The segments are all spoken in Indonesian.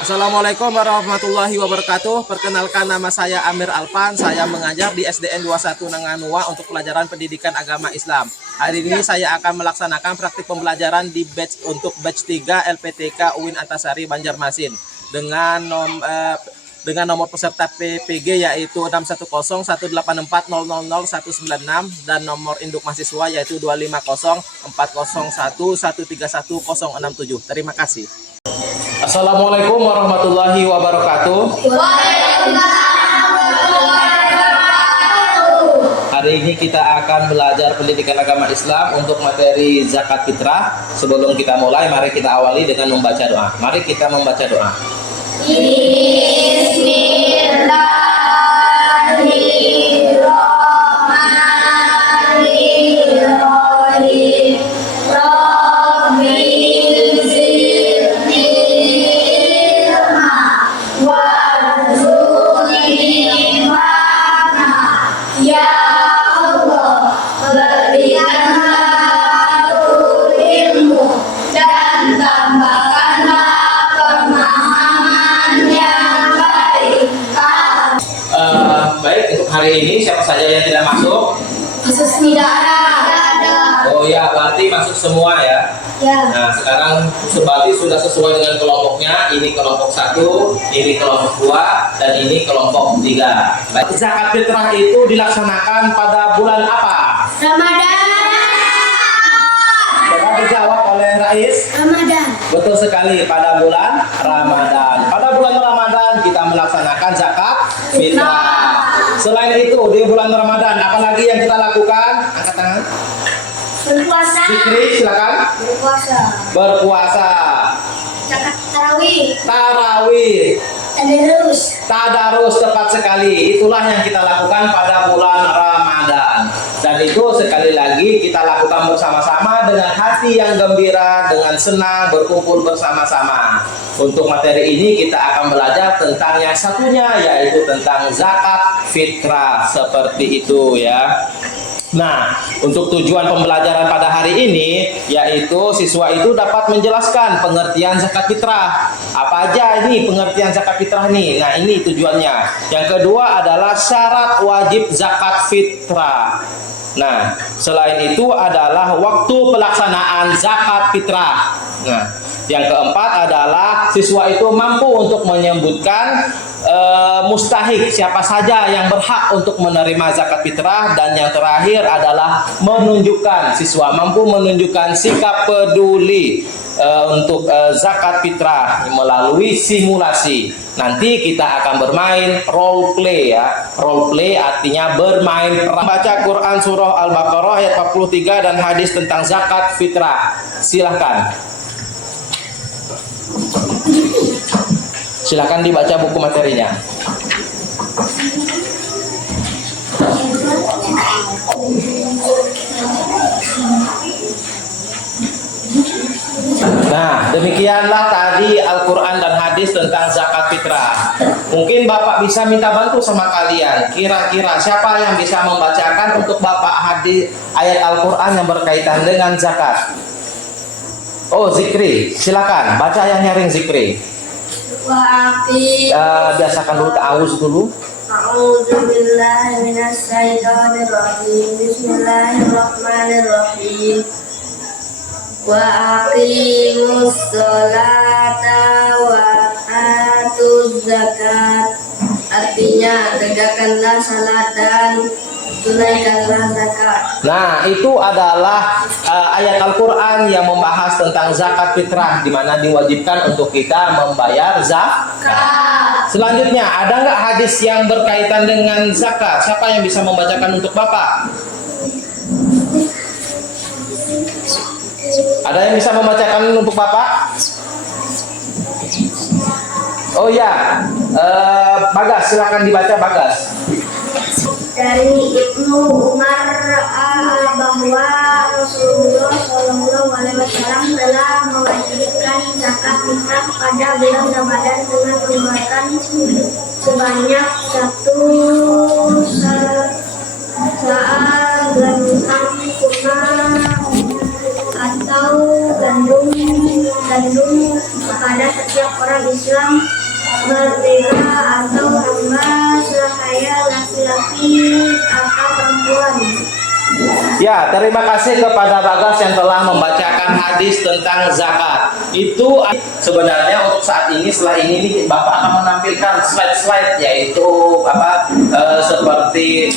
Assalamualaikum warahmatullahi wabarakatuh. Perkenalkan, nama saya Amir Alfan. Saya mengajar di SDN 21 Nanganua untuk pelajaran pendidikan agama Islam. Hari ini saya akan melaksanakan praktik pembelajaran di untuk batch 3 LPTK UIN Antasari Banjarmasin dengan nomor peserta PPG yaitu 61018400196 dan nomor induk mahasiswa yaitu 2504001131067. Terima kasih. Assalamualaikum warahmatullahi wabarakatuh. Hari ini kita akan belajar pendidikan agama Islam untuk materi zakat fitrah. Sebelum kita mulai, mari kita awali dengan membaca doa. Mari kita membaca doa. Baik, untuk hari ini siapa saja yang tidak masuk? Tidak ada. Oh ya, berarti masuk semua ya. Ya. Nah, sekarang berarti sudah sesuai dengan kelompoknya. Ini kelompok 1, ini kelompok 2, dan ini kelompok 3. Baik. Zakat fitrah itu dilaksanakan pada bulan apa? Ramadan. Coba dijawab oleh Rais. Ramadan. Betul sekali, pada bulan Ramadan. Pada bulan Ramadan kita melaksanakan zakat fitrah. Selain itu, di bulan Ramadan, apalagi yang kita lakukan? Angkat tangan. Berpuasa. Zikri, silakan. Berpuasa. Berpuasa. Zakat tarawih. Tarawih. Tadarus. Tepat sekali. Itulah yang kita lakukan pada bulan Ramadan. Dan itu sekali lagi kita lakukan bersama-sama dengan hati yang gembira, dengan senang berkumpul bersama-sama. Untuk materi ini kita akan belajar tentang yang satunya, yaitu tentang zakat fitrah. Seperti itu ya. Nah, untuk tujuan pembelajaran pada hari ini, yaitu siswa itu dapat menjelaskan pengertian zakat fitrah. Apa aja ini pengertian zakat fitrah nih? Nah, ini tujuannya. Yang kedua adalah syarat wajib zakat fitrah. Nah, selain itu adalah waktu pelaksanaan zakat fitrah. Nah, yang keempat adalah siswa itu mampu untuk menyebutkan mustahik, siapa saja yang berhak untuk menerima zakat fitrah. Dan yang terakhir adalah menunjukkan, siswa mampu menunjukkan sikap peduli untuk zakat fitrah melalui simulasi. Nanti kita akan bermain role play ya. Role play artinya bermain peran. Baca Quran surah Al-Baqarah ayat 43 dan hadis tentang zakat fitrah. Silahkan. Silahkan dibaca buku materinya. Nah, demikianlah tadi Al-Quran dan hadis tentang zakat fitrah. Mungkin Bapak bisa minta bantu sama kalian. Kira-kira siapa yang bisa membacakan untuk Bapak hadis ayat Al-Quran yang berkaitan dengan zakat? Oh, Zikri, silakan baca yang nyaring Zikri. Biasakan dulu ta'awuz dulu. A'udzubillahi minasyaitonirrajim. Bismillahirrahmanirrahim. Wa aqimus sholata wa atuz zakat. Artinya tegakkanlah salat dan tunaikanlah zakat. Nah, itu adalah ayat Al-Quran yang membahas tentang zakat fitrah, di mana diwajibkan untuk kita membayar zakat. Selanjutnya, ada nggak hadis yang berkaitan dengan zakat? Siapa yang bisa membacakan untuk Bapak? Ada yang bisa membacakan untuk Bapak? Oh ya, Bagas, silakan dibaca Bagas. Dari Ibnu Umar bahwa Rasulullah SAW telah mewajibkan zakat fitrah pada bulan Ramadan dengan mengeluarkan sebanyak 1 saat gandum kurma atau gandum kepada setiap orang Islam, merdeka atau hamba sahaya laki-laki atau perempuan. Ya, terima kasih kepada Bagas yang telah membacakan hadis tentang zakat. Itu sebenarnya untuk saat ini, setelah ini Bapak akan menampilkan slide-slide, yaitu seperti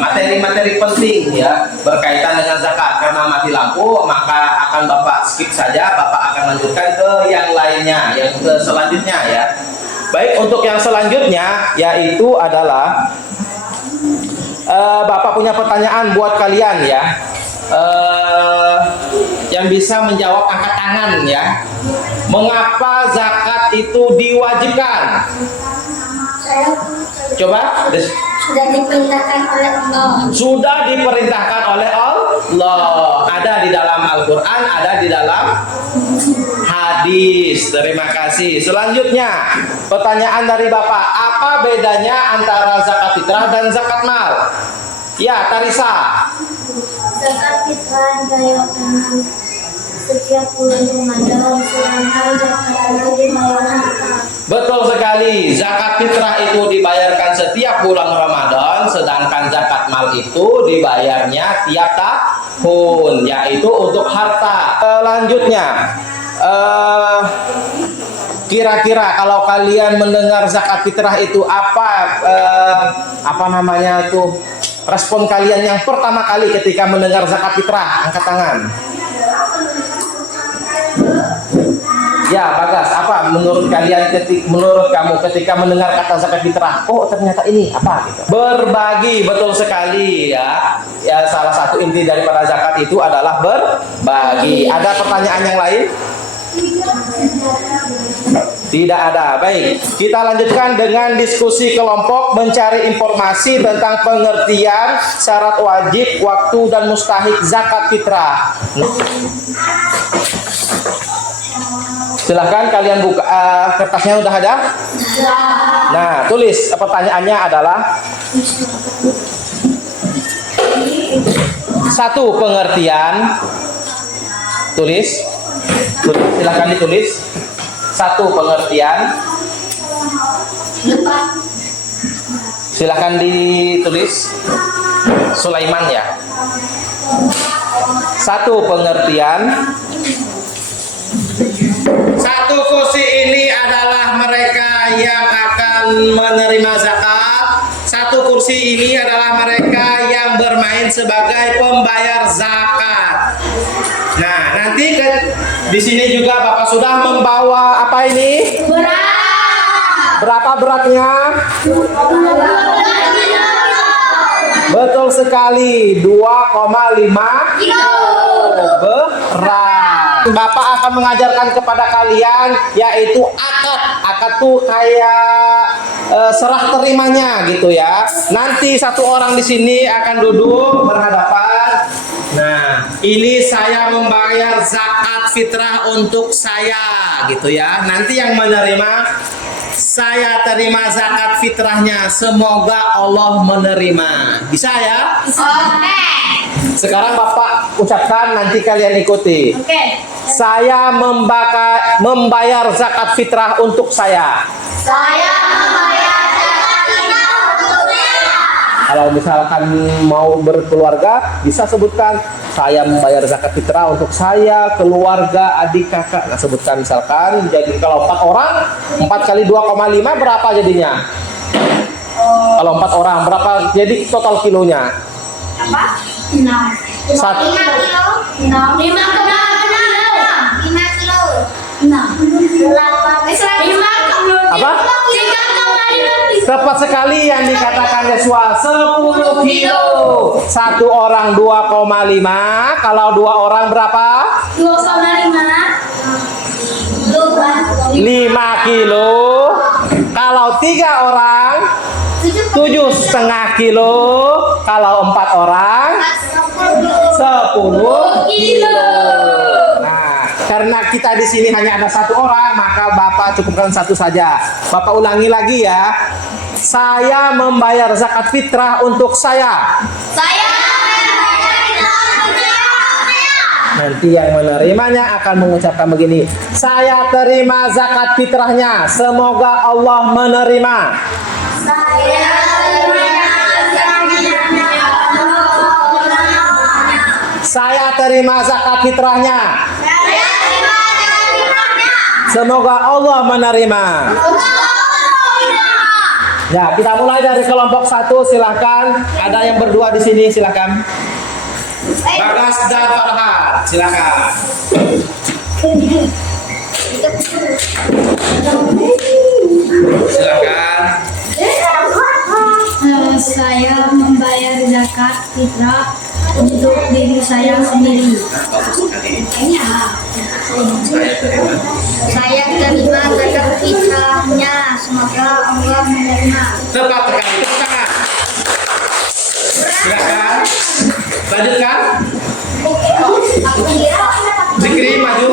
materi-materi penting ya berkaitan dengan zakat. Karena mati lampu, maka akan Bapak skip saja. Bapak akan lanjutkan ke yang lainnya, yang ke selanjutnya ya. Baik, untuk yang selanjutnya yaitu adalah Bapak punya pertanyaan buat kalian ya. Yang bisa menjawab angkat tangan ya. Mengapa zakat itu diwajibkan? Coba. Sudah diperintahkan oleh Allah. Sudah diperintahkan oleh Allah. Ada di dalam Al-Quran, ada di dalam hadis. Terima kasih. Selanjutnya, pertanyaan dari Bapak, apa bedanya antara zakat fitrah dan zakat mal? Ya, Tarisa. Zakat fitrah dibayarkan setiap bulan Ramadan, sedangkan zakat mal dibayarkan. Betul sekali. Zakat fitrah itu dibayarkan setiap bulan Ramadan, sedangkan zakat mal itu dibayarnya tiap tahun, yaitu untuk harta. Selanjutnya, kira-kira kalau kalian mendengar zakat fitrah itu apa namanya tuh respon kalian yang pertama kali ketika mendengar zakat fitrah? Angkat tangan. Ya, Bagas, apa menurut kalian menurut kamu ketika mendengar kata zakat fitrah? Oh, ternyata ini apa gitu. Berbagi, betul sekali ya. Ya, salah satu inti daripada zakat itu adalah berbagi. Ada pertanyaan yang lain? Tidak ada. Baik, kita lanjutkan dengan diskusi kelompok mencari informasi tentang pengertian syarat wajib, waktu dan mustahik zakat fitrah. Silahkan kalian buka kertasnya, udah ada? Nah, tulis pertanyaannya adalah satu pengertian. Tulis, silahkan ditulis. Satu pengertian. Silahkan ditulis. Sulaiman ya. Satu pengertian. Satu kursi ini adalah mereka yang akan menerima zakat. Satu kursi ini adalah mereka yang bermain sebagai pembayar zakat. Nah, nanti di sini juga Bapak sudah membawa apa ini? Berat. Berapa beratnya? Betul sekali, 2,5 kilo. Berat. Bapak akan mengajarkan kepada kalian yaitu akad. Akad tuh kayak serah terimanya gitu ya. Nanti satu orang di sini akan duduk berhadapan. Nah, ini saya membayar zakat fitrah untuk saya gitu ya. Nanti yang menerima, saya terima zakat fitrahnya. Semoga Allah menerima. Bisa ya? Oke. Sekarang Bapak ucapkan, nanti kalian ikuti. Oke. Saya membayar zakat fitrah untuk saya. Saya membayar zakat fitrah untuk saya. Kalau misalkan mau berkeluarga, bisa sebutkan saya membayar zakat fitrah untuk saya, keluarga, adik, kakak. Nah, sebutkan misalkan. Jadi kalau 4 orang, 4 kali 2,5 berapa jadinya? Kalau 4 orang berapa? Jadi total kilonya? Apa? 6. 5 kilo. 6. 5 kilo. 5 kilo. 6. 8. 5 kilo. Apa? 3,5. Tepat sekali yang dikatakan Yesua, 10 kilo. Satu orang 2,5. Kalau 2 orang berapa? 2,5. 5 kilo. Kalau 3 orang 7,5 kilo. Kalau 4 orang 10 kilo. Nah, karena kita di sini hanya ada 1 orang, maka Bapak cukupkan 1 saja. Bapak ulangi lagi ya. Saya membayar zakat fitrah untuk saya. Saya membayar zakat fitrah untuk saya. Nanti yang menerimanya akan mengucapkan begini, saya terima zakat fitrahnya, semoga Allah menerima. Saya Saya terima zakat fitrahnya, semoga Allah menerima. Ya, kita mulai dari kelompok 1, silahkan. Ada yang berdua di sini, silahkan. Bagas dan Farhan, silahkan. Silahkan. Saya membayar zakat fitrah untuk diri saya sendiri. Bagus sekali. Saya terima zakat fitrahnya, semoga Allah menerima. Tepat sekali. Tepuk tangan. Silahkan. Lanjutkan. Zikri maju.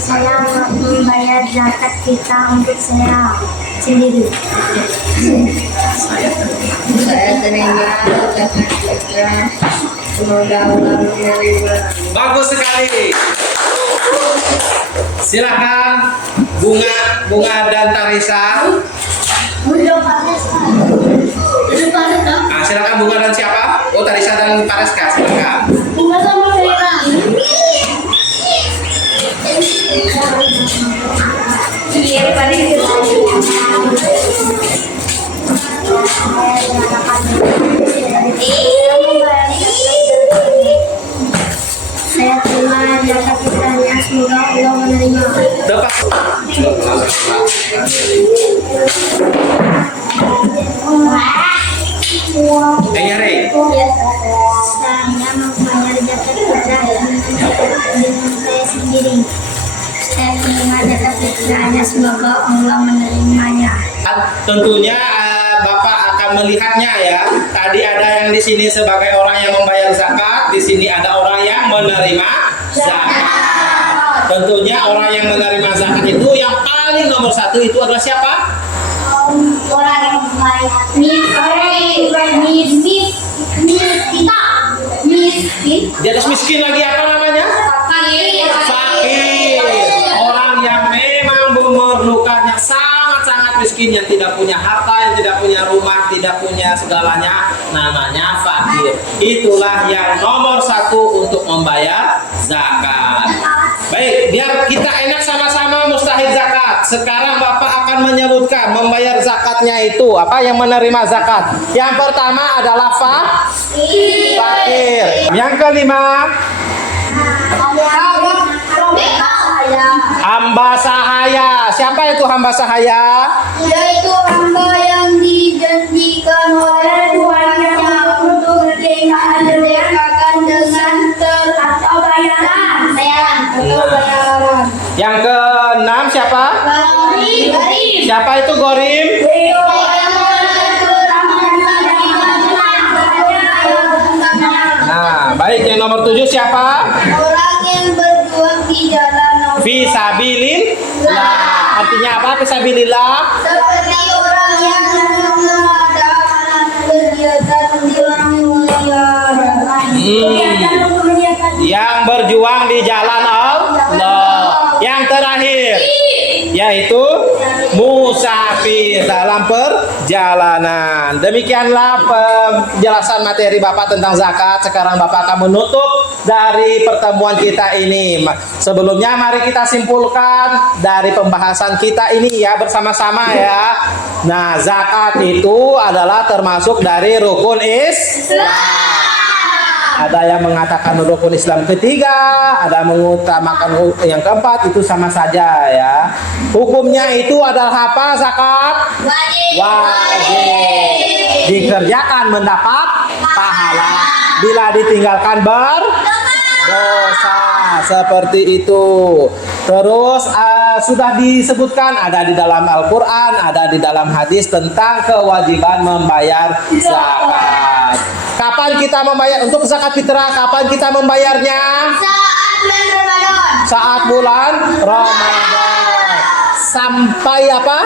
Saya membayar zakat fitrah untuk saya sendiri. Saya terima zakat fitrah, semoga Allah menerima. Bagus sekali. Silahkan Bunga dan Tarisa. Nah, silakan Bunga dan siapa? Oh, Tarisa dan Tareska, silakan. Bunga sama Tarisa. Iya, saya terima zakat fitrahnya, semoga Allah menerima. Tepat. Nyari. Saya membayar zakat fitrah dengan saya sendiri. Saya terima zakat fitrahnya, semoga Allah menerimanya. Tentunya Bapak akan melihatnya ya. Tadi ada yang di sini sebagai orang yang membayar zakat, di sini ada orang yang menerima zakat. Tentunya orang yang menerima zakat itu yang paling nomor 1 itu adalah siapa? Orang yang baik. Miskin. Di atas miskin lagi apa namanya? Fakir. Orang yang memang memerlukannya, sangat-sangat miskin, yang tidak punya harta, yang tidak punya rumah, tidak punya segalanya, namanya fakir. Itulah yang nomor 1 untuk membayar zakat. Baik, biar kita enak sama-sama mustahil zakat. Sekarang Bapak akan menyebutkan membayar zakatnya itu apa, yang menerima zakat. Yang pertama adalah fakir. Yang kelima, hamba sahaya. Siapa itu hamba sahaya? Yaitu hamba yang dijanjikan oleh Tuhannya untuk dikerjakan dengan atau bayaran. Yang keenam siapa? Siapa itu Gorim? Nah, baik. Yang nomor 7 siapa? Orang yang berjuang di jalan Allah. Fisabilillah. Artinya apa fisabilillah? Seperti orang yang mengadakan kegiatan di orang mulia. Yang berjuang di jalan Allah. Yang terakhir yaitu musafir dalam perjalanan. Demikianlah penjelasan materi Bapak tentang zakat. Sekarang Bapak akan menutup dari pertemuan kita ini. Sebelumnya mari kita simpulkan dari pembahasan kita ini ya bersama-sama ya. Nah, zakat itu adalah termasuk dari rukun Islam. Ada yang mengatakan rukun Islam ketiga, ada mengutamakan yang keempat, itu sama saja ya. Hukumnya itu adalah apa zakat? Wajib. Dikerjakan mendapat pahala. Bila ditinggalkan berdosa. Seperti itu. Terus sudah disebutkan ada di dalam Al-Quran, ada di dalam hadis tentang kewajiban membayar zakat. Kapan kita membayar untuk zakat fitrah? Kapan kita membayarnya? Saat bulan Ramadan. Saat bulan Ramadan. sampai apa?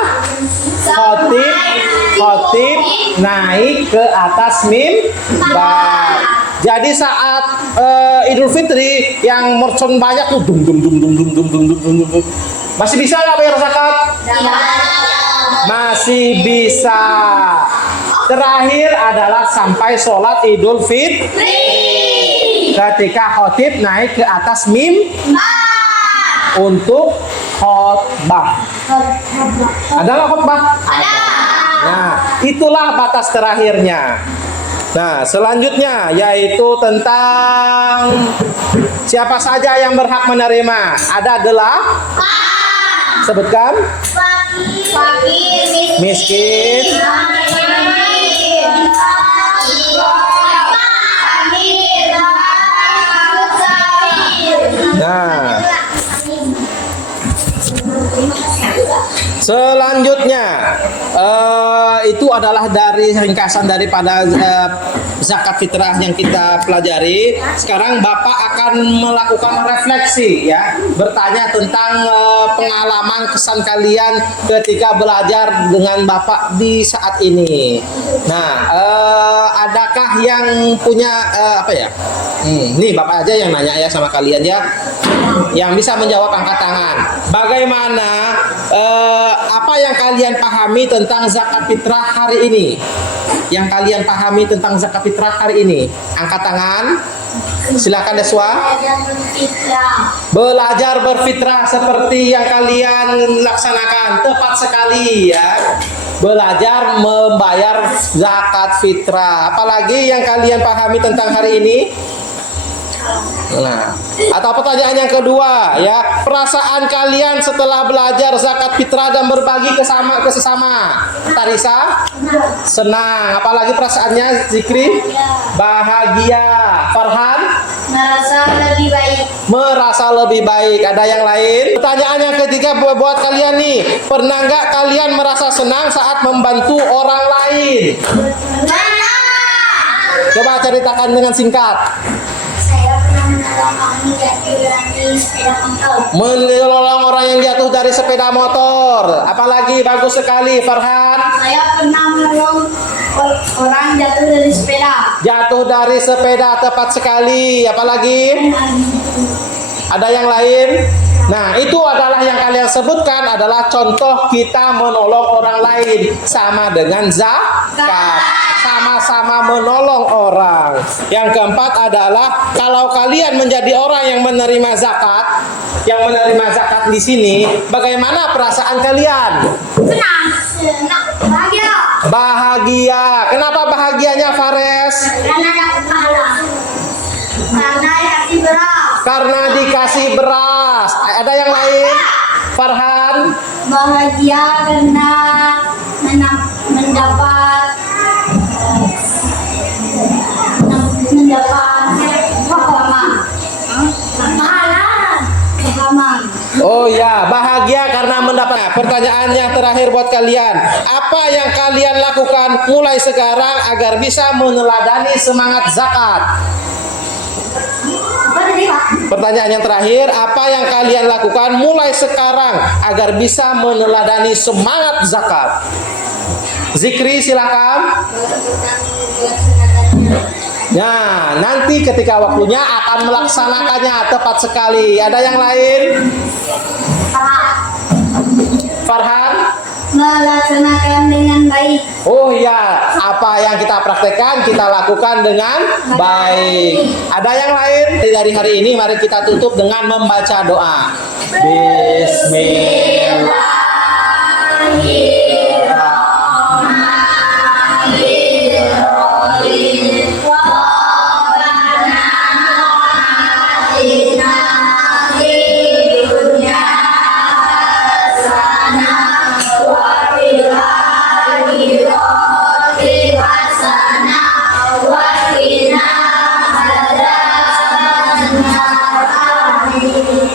Khotib naik ke atas mimbar. Jadi saat Idul Fitri yang mercon banyak tuh dum dum dum dum dum dum dum dum dum dum. Masih bisa nggak bayar zakat? Masih bisa. Terakhir adalah sampai sholat Idul Fitri. Ketika khotib naik ke atas untuk khotbah. Ada nggak khotbah? Ada. Nah, itulah batas terakhirnya. Nah, selanjutnya yaitu tentang siapa saja yang berhak menerima. Ada sebutkan. Fakir, Miskin, nah, selanjutnya itu adalah dari ringkasan daripada zakat fitrah yang kita pelajari. Sekarang Bapak akan melakukan refleksi ya, bertanya tentang pengalaman kesan kalian ketika belajar dengan Bapak di saat ini. Nah, adakah yang punya apa ya? Nih Bapak aja yang nanya ya sama kalian ya. Yang bisa menjawab angkat tangan. Bagaimana apa yang kalian pahami tentang zakat fitrah hari ini? Yang kalian pahami tentang zakat fitrah hari ini? Angkat tangan. Silakan Deswa. Belajar berfitrah seperti yang kalian laksanakan tepat sekali ya. Belajar membayar zakat fitrah. Apalagi yang kalian pahami tentang hari ini? Nah, atau pertanyaan yang kedua ya, perasaan kalian setelah belajar zakat fitrah dan berbagi ke sesama. Tarisa? Senang. Apalagi perasaannya Zikri? Bahagia. Farhan? merasa lebih baik. Merasa lebih baik. Ada yang lain? Pertanyaan yang ketiga buat kalian nih, pernah nggak kalian merasa senang saat membantu orang lain? Coba ceritakan dengan singkat. Saya pernah menolong orang yang jatuh dari sepeda motor. Menolong orang yang jatuh dari sepeda motor. Apalagi bagus sekali, Farhan. Saya pernah menolong orang jatuh dari sepeda. Jatuh dari sepeda, tepat sekali. Apalagi? Ada yang lain? Nah, itu adalah yang kalian sebutkan adalah contoh kita menolong orang lain. Sama dengan zakat. Sama-sama menolong orang. Yang keempat adalah kalau kalian menjadi orang yang menerima zakat, di sini, bagaimana perasaan kalian? Senang, bahagia. Bahagia. Kenapa bahagianya, Fares? Karena dapat pahala. Karena dikasih beras. Karena dikasih beras. Ada yang lain? Farhan? Bahagia karena mendapat pahala. Oh ya, bahagia karena mendapat. Pertanyaan yang terakhir buat kalian. Apa yang kalian lakukan mulai sekarang agar bisa meneladani semangat zakat? Pertanyaan yang terakhir, apa yang kalian lakukan mulai sekarang agar bisa meneladani semangat zakat? Zikri, silakan. Nah, nanti ketika waktunya akan melaksanakannya tepat sekali. Ada yang lain? Farhan? Melaksanakan dengan baik. Oh ya, apa yang kita praktekkan kita lakukan dengan baik. Ada yang lain? Dari hari ini mari kita tutup dengan membaca doa.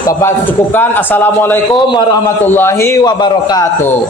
Bapak cukupkan. Assalamualaikum warahmatullahi wabarakatuh.